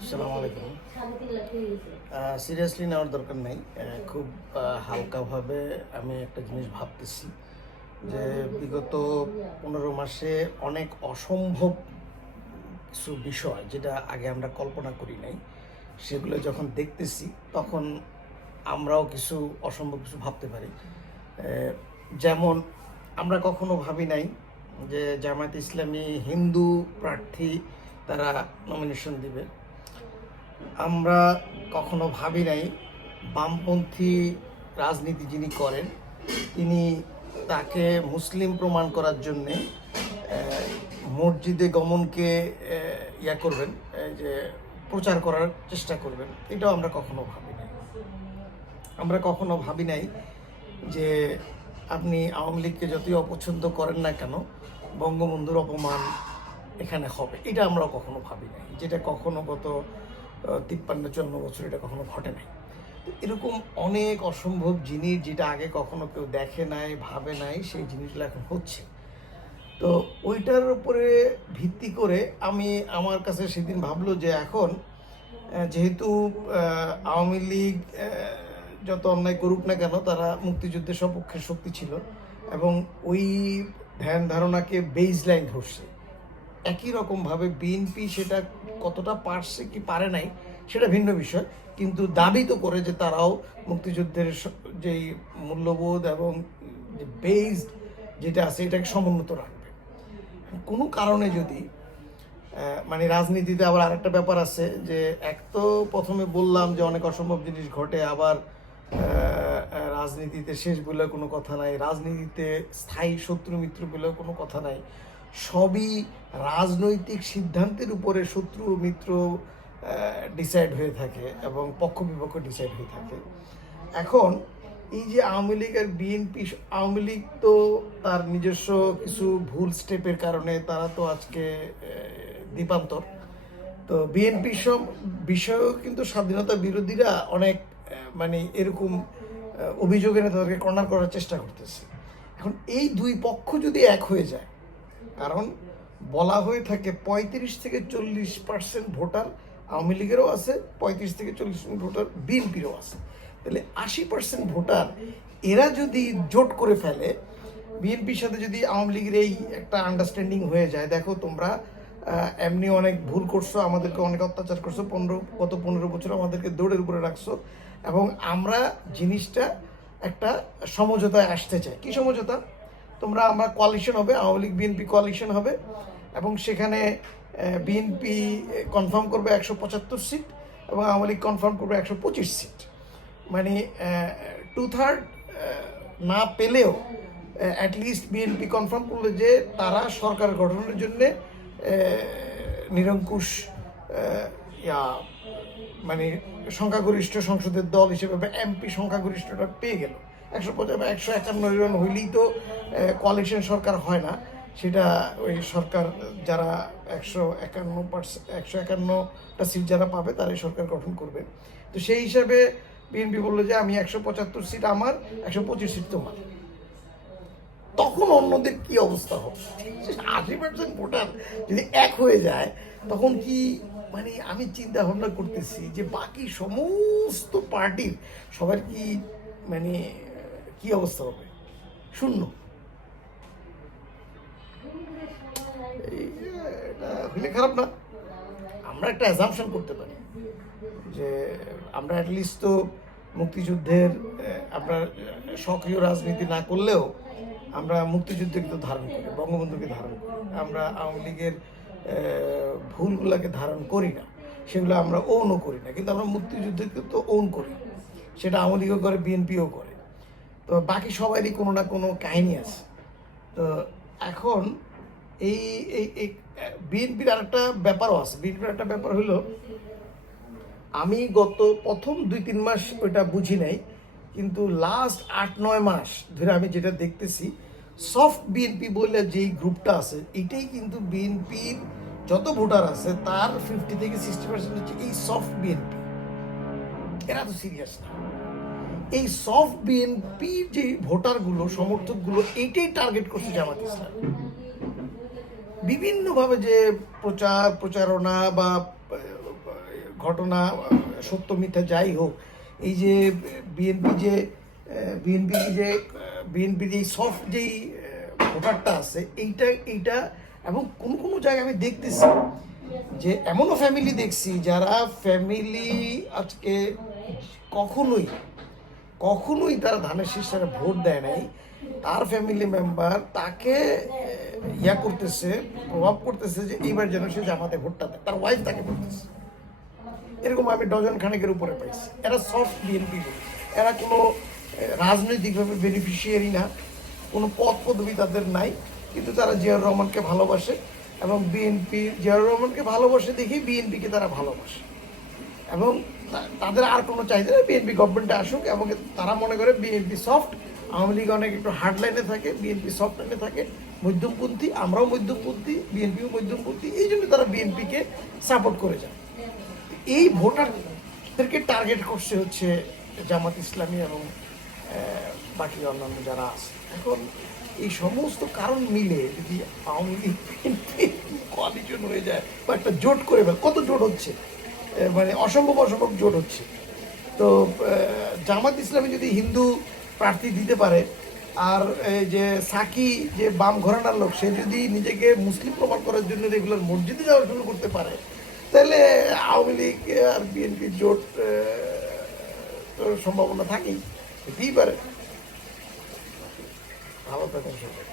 আসসালামু আলাইকুম। সিরিয়াসলি নেওয়ার দরকার নেই। খুব হালকাভাবে আমি একটা জিনিস ভাবতেছি যে বিগত 15 মাসে অনেক অসম্ভব কিছু বিষয় যেটা আগে আমরা কল্পনা করি নাই, সেগুলো যখন দেখতেছি তখন আমরাও কিছু অসম্ভব কিছু ভাবতে পারি। যেমন আমরা কখনো ভাবি নাই যে জামায়াত ইসলামী হিন্দু প্রার্থী তারা নমিনেশন দিবে। আমরা কখনো ভাবি নাই বামপন্থী রাজনীতি যিনি করেন তিনি তাকে মুসলিম প্রমাণ করার জন্যে মসজিদে গমনকে ইয়া করবেন, যে প্রচার করার চেষ্টা করবেন। এটাও আমরা কখনো ভাবি নাই। আমরা কখনো ভাবি নাই যে আপনি আওয়ামী লীগকে যতই অপছন্দ করেন না কেন বঙ্গবন্ধুর অপমান এখানে হবে, এটা আমরা কখনো ভাবি নাই, যেটা কখনো গত 53-54 বছর এটা কখনো ঘটে নাই। এরকম অনেক অসম্ভব জিনিস যেটা আগে কখনো কেউ দেখে নাই, ভাবে নাই, সেই জিনিসগুলো এখন হচ্ছে। তো ওইটার উপরে ভিত্তি করে আমি আমার কাছে সেদিন ভাবলো যে এখন যেহেতু আওয়ামী লীগ যত অন্যায় করুক না কেন তারা মুক্তিযুদ্ধের সপক্ষের শক্তি ছিল এবং ওই ধ্যান ধারণাকে বেজ লাইন ধরছে। একই রকমভাবে বিএনপি সেটা কতটা পারছে কি পারে নাই সেটা ভিন্ন বিষয়, কিন্তু দাবি তো করে যে তারাও মুক্তিযুদ্ধের যেই মূল্যবোধ এবং যে বেসড যেটা আছে এটাকে সমুন্নত রাখবে। কোনো কারণে যদি মানে রাজনীতিতে আবার আরেকটা ব্যাপার আছে যে এক তো প্রথমে বললাম যে অনেক অসম্ভব জিনিস ঘটে, আবার রাজনীতিতে শেষ বলে কোনো কথা নাই, রাজনীতিতে স্থায়ী শত্রু মিত্র বলেও কোনো কথা নাই। সবই রাজনৈতিক সিদ্ধান্তের উপরে শত্রু মিত্র ডিসাইড হয়ে থাকে এবং পক্ষ বিপক্ষ ডিসাইড হয়ে থাকে। এখন এই যে আওয়ামী লীগ আর বিএনপি, আওয়ামী লীগ তো তার নিজস্ব কিছু ভুল স্টেপের কারণে তারা তো আজকে দ্বীপান্তর। তো বিএনপির সব বিষয়েও কিন্তু স্বাধীনতা বিরোধীরা অনেক মানে এরকম অভিযোগ এনে তাদেরকে কর্নার করার চেষ্টা করতেছে। এখন এই দুই পক্ষ যদি এক হয়ে যায়, কারণ বলা হয়ে থাকে 35-40% ভোটার আওয়ামী লীগেরও আছে, 35-40% ভোটার বিএনপিরও আছে, তাহলে 80% ভোটার এরা যদি জোট করে ফেলে বিএনপির সাথে, যদি আওয়ামী লীগের এই একটা আন্ডারস্ট্যান্ডিং হয়ে যায়, দেখো তোমরা এমনি অনেক ভুল করছো, আমাদেরকে অনেক অত্যাচার করছো, গত 15 বছর আমাদেরকে দৌড়ের উপরে রাখছো, এবং আমরা জিনিসটা একটা সমঝোতায় আসতে চাই। কি সমঝোতা? তোমরা আমরা কোয়ালিশন হবে, আওয়ামী লীগ বিএনপি কোয়ালিশন হবে এবং সেখানে বিএনপি কনফার্ম করবে 175 সিট এবং আওয়ামী লীগ কনফার্ম করবে 125 সিট। মানে 2/3 না পেলেও অ্যাটলিস্ট বিএনপি কনফার্ম করলে যে তারা সরকার গঠনের জন্যে নিরঙ্কুশ মানে সংখ্যাগরিষ্ঠ সংসদের দল হিসেবে এমপি সংখ্যাগরিষ্ঠটা পেয়ে গেল। 151 হইলেই তো কোয়ালিশন সরকার হয় না, সেটা ওই সরকার যারা 151টা সিট যারা পাবে তারাই সরকার গঠন করবে। তো সেই হিসাবে বিএনপি বললো যে আমি 175 সিট আমার, 125 সিট তোমার। তখন অন্যদের কি অবস্থা হবে? 80% ভোটার যদি এক হয়ে যায় তখন কি, মানে আমি চিন্তা ভাবনা করতেছি যে বাকি সমস্ত পার্টির সবার কি মানে কি অবস্থা হবে? শূন্য। এটা হলে খারাপ না? আমরা একটা অ্যাজাম্পশন করতে পারি যে আমরা অ্যাটলিস্ট তো মুক্তিযুদ্ধের আমরা সক্রিয় রাজনীতি না করলেও আমরা মুক্তিযুদ্ধকে তো ধারণ করি, বঙ্গবন্ধুকে ধারণ করি, আমরা আওয়ামী লীগের ভুলগুলোকে ধারণ করি না, সেগুলো আমরা ওনও করি না, কিন্তু আমরা মুক্তিযুদ্ধকে তো ওন করি, সেটা আওয়ামী লীগও করে, বিএনপিও করে। তো বাকি সবারই কোনো না কোনো কাহিনী আছে। তো এখন এই এই বিএনপির আরেকটা ব্যাপারও আছে। বিএনপির একটা ব্যাপার হলো, আমি গত প্রথম 2-3 মাস ওইটা বুঝি নাই, কিন্তু লাস্ট 8-9 মাস ধরে আমি যেটা দেখতেছি, সফট বিএনপি বলে যেই গ্রুপটা আছে এটাই কিন্তু বিএনপির যত ভোটার আছে তার 50-60% হচ্ছে এই সফট বিএনপি। এরা তো সিরিয়াস না। এই সফট বিএনপি যে ভোটারগুলো, সমর্থকগুলো, এইটাই টার্গেট করছে জামাত ইসলাম। বিভিন্নভাবে যে প্রচারণা বা ঘটনা সত্য মিথ্যা যাই হোক, এই যে বিএনপি যে বিএনপি যে সফট যেই ভোটারটা আছে এইটা এবং কোনো কোনো জায়গায় আমি দেখতেছি যে এমনও ফ্যামিলি দেখছি যারা ফ্যামিলি আজকে কখনোই কখনোই তারা ধানের শীর্ষে ভোট দেয় নাই, তার ফ্যামিলি মেম্বার তাকে ইয়া করতেছে, প্রভাব করতেছে যে এইবার যেন সে জামাতে ভোটটা দেয়, তার ওয়াইফ তাকে করতেছে। এরকম আমি ডজন খানেকের উপরে পাইছি। এরা সফট বিএনপি, এরা কোনো রাজনৈতিকভাবে বেনিফিশিয়ারি না, কোনো পদ পদবি তাদের নাই, কিন্তু তারা জিয়াউর রহমানকে ভালোবাসে এবং জিয়াউর রহমানকে ভালোবাসে দেখেই বিএনপিকে তারা ভালোবাসে এবং তাদের আর কোনো চাহিদা নেই বিএনপি গভর্নমেন্টে আসুক, এবং তারা মনে করে বিএনপি সফট, আওয়ামী লীগ অনেক একটু হার্ড লাইনে থাকে, বিএনপি সফট লাইনে থাকে, মধ্যমপন্থী, আমরাও মধ্যমপন্থী, বিএনপিও মধ্যমপন্থী, এই জন্য তারা বিএনপিকে সাপোর্ট করে যায়। এই ভোটারদেরকে টার্গেট করছে হচ্ছে জামাত ইসলামী এবং বাকি অন্যান্য যারা আছে। এখন এই সমস্ত কারণ মিলে যদি আওয়ামী লীগ কোয়ালিশন হয়ে যায় বা একটা জোট করে ফেলে, কত জোট হচ্ছে, মানে অসম্ভব জোট হচ্ছে। তো জামাত ইসলামী যদি হিন্দু প্রার্থী দিতে পারে, আর যে সাকি যে বাম ঘরানার লোক, সে যদি নিজেকে মুসলিম প্রমাণ করার জন্য রেগুলার মসজিদে যাওয়া শুরু করতে পারে, তাহলে আওয়ামী লীগ আর বিএনপি জোট তো সম্ভাবনা থাকেই, হতেই পারে। ভালো থাকেন সবাই।